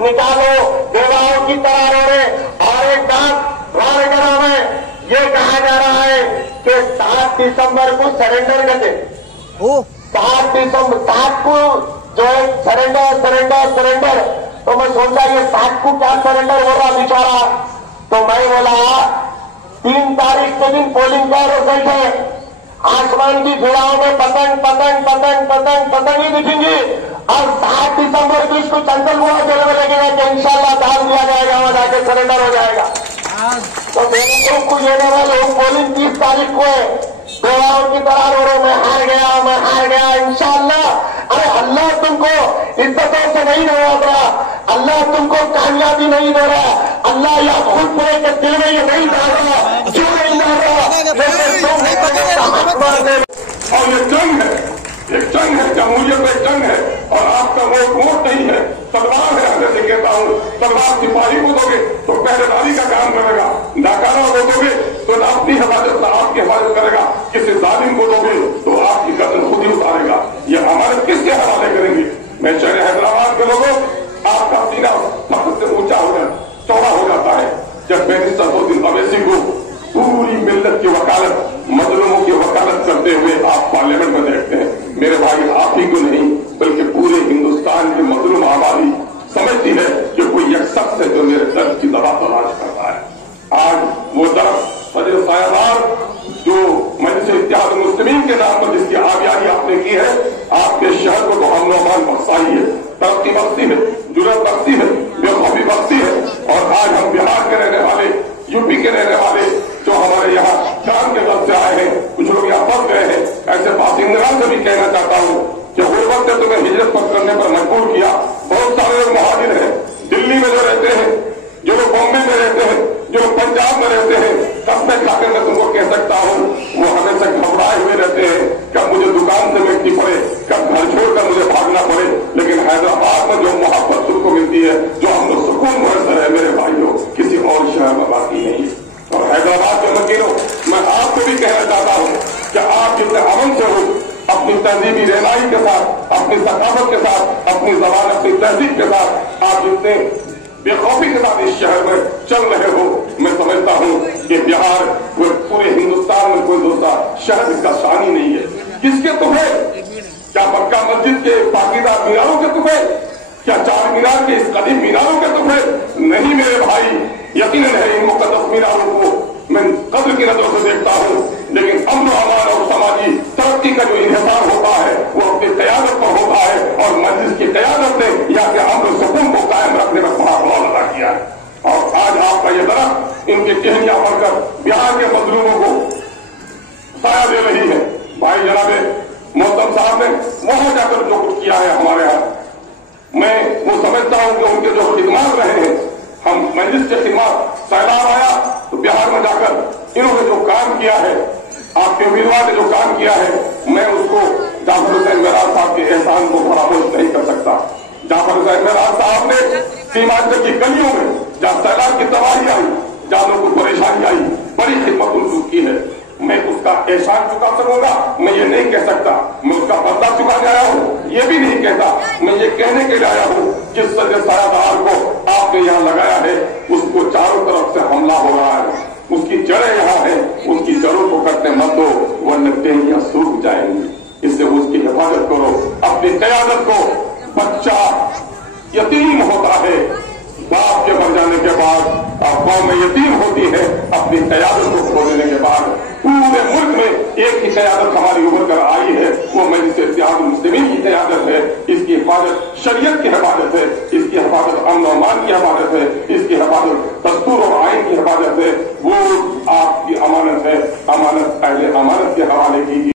निकालो, बेवाओं की तरह रो रहे। और एक बात रायगढ़ में ये कहा जा रहा है कि 7 दिसंबर को सरेंडर करते, 7 दिसंबर 7 को जो है सरेंडर। तो मैं सोचा ये 7 को क्या सरेंडर हो रहा बेचारा। तो मैं बोला 3 तारीख के दिन पोलिंग का रिजल्ट है, आसमान की धुराओं में पतंग ही दिखेंगी। और 7 दिसंबर को इसको चंचलपुरा जेल में लगेगा कि इंशाल्लाह डाल दिया जाएगा, वहां जाके सरेंडर हो जाएगा। तो बेवकूफ को लेने वाले पोलिंग 30 तारीख को है, बेवाओं की तरह रो रहे, मैं हार गया इंशाल्लाह। अरे अल्लाह तुमको इज्जतों से नहीं नवाज रहा, अल्लाह तुमको कामयाबी नहीं दे रहा, अल्लाह या खुद पूरे के दिल में ये नहीं डाल रहा, क्यों नहीं डाल रहा। और ये जंग है, जमहूरियत में जंग है, और आपका वोट नहीं है, तलवार है। जैसे कहता हूँ, तलवार सिपाही को दोगे तो पहरेदारी का काम करेगा, नाकारा को दोगे तो अपनी हिफाजत ना आपकी हिफाजत करेगा, किसी जालिम को दोगे तो आपकी गर्दन खुद ही उतारेगा। ये हमारे किसके हवाले करेंगे। मैं शहर हैदराबाद के लोगों, आपका सीना फख्र से ऊंचा हो जाता, चौड़ा हो जाता है जब बैरिस्टर मोहसिन अवैसी को पूरी मिल्लत की वकालत, मजलूमों की वकालत करते हुए आप पार्लियामेंट में देखते हैं। मेरे भाई, आप ही को नहीं बल्कि पूरे हिंदुस्तान की मजलूम आबादी समझती है कि कोई एक शख्स है जो मेरे दर्द की दवा तलाश करता है। आज वो दर्द फजर सायादार जो मजलिस इत्तेहाद मुस्लिमीन के नाम पर जिसकी आबियारी आपने की है, आपके शहर को तो अमन अमान बख्शाई है, तरक्की बख्शी है, जुर्रत बख्शी है, बेखौफी बख्शी है। और आज हम बिहार के रहने वाले, यूपी के रहने वाले जो हमारे यहाँ काम के वक्त से आए हैं, कुछ लोग यहाँ फंस गए हैं, ऐसे बासिंदगान से भी कहना चाहता हूँ कि गुर्बत ने तुम्हें हिजरत करने पर मजबूर किया। बहुत सारे लोग मुहाजिर हैं, दिल्ली में जो रहते हैं, जो लोग बॉम्बे में रहते हैं, जो लोग पंजाब में रहते हैं, कब मैं खाकर मैं तुमको कह सकता हूँ वो हमेशा घबराए हुए रहते हैं, कब मुझे दुकान से मिलती पड़े, कब घर छोड़कर मुझे भागना पड़े। लेकिन हैदराबाद में जो मोहब्बत तुमको मिलती है, जो हमको सुकून मुयसर है मेरे भाइयों, किसी और शहर में बाकी नहीं है। और हैदराबाद के मकीनों, मैं आपको भी कहना चाहता हूँ कि आप जितने अमन से हो, अपनी तहजीबी रहनाई के साथ, अपनी सकाफत के साथ, अपनी जबान, अपनी तहजीब के साथ आप जितने बेखौफी के साथ इस शहर में चल रहे हो, मैं समझता हूँ कि बिहार वो पूरे हिंदुस्तान में कोई दूसरा शहर इसका शान ही नहीं है। किसके तुम्हें? क्या मक्का मस्जिद के पाकीज़ा मीनारों के तुम्हें? क्या चार मीनार के इस कदीम मीनारों के तुम्हें? नहीं मेरे भाई, यकीनन है इन मुकद्दस मीनारों को मैं कद्र की नजरों से देखता हूँ, लेकिन अमन अमान और समाजी तरक्की का जो इंहिसार होता है वो अपनी क़यादत पर होता है। और मस्जिद की क़यादत ने यहाँ के अमन सुकून को कायम रखने में बड़ा रोल अदा किया है। और आज आपका ये दरख्त इनकी टहनियां पढ़कर बिहार के मजलूमों को साया दे रही है। भाई जनाबे मोहतरम साहब ने वहां जाकर जो कुछ किया है हमारे यहाँ, मैं वो समझता हूँ कि उनके जो खिदमात रहे हैं, हम मजलिस के खिदमात, सैलाब आया तो बिहार में जाकर इन्होंने जो काम किया है, आपके उम्मीदवार ने जो काम किया है, मैं उसको जाफर हुसैन मेराज साहब के एहसान को फरामोश नहीं कर सकता। जाफर हुसैन मेराज साहब ने सीमांचल की गलियों में जहाँ सैलाब की तबाही आई, जहाँ लोगों को परेशानी आई, बड़ी खिदमत उनको की है। मैं उसका एहसान चुका सकूंगा, मैं ये नहीं कह सकता। मैं उसका बदला चुकाने आया हूँ, ये भी नहीं कहता। मैं ये कहने के लिए आया हूँ, जिस सजे सायादार को आपने यहाँ लगाया है, उसको चारों तरफ से हमला हो रहा है, उसकी जड़ें यहाँ है, उसकी जड़ों को कटने मत दो, वरना टहनियां सूख जाएंगी। इससे उसकी हिफाजत करो, अपनी क़यादत को। बच्चा यतीम होता है, बाप के मर जाने के बाद, कौम में यतीम होती है अपनी क़यादत को खो देने के बाद। पूरे मुल्क में एक ही क़यादत हमारी उभर कर आई है, वो मजलिस इत्तेहाद मुस्लिमीन की क़यादत है। इसकी हिफाजत शरीयत की हिफाजत है, इसकी हिफाजत अमन और अमान की हिफाजत है, इसकी हिफाजत दस्तूर और आइन की हिफाजत है। वो आपकी अमानत है, अमानत पहले अमानत के हवाले कीजिए।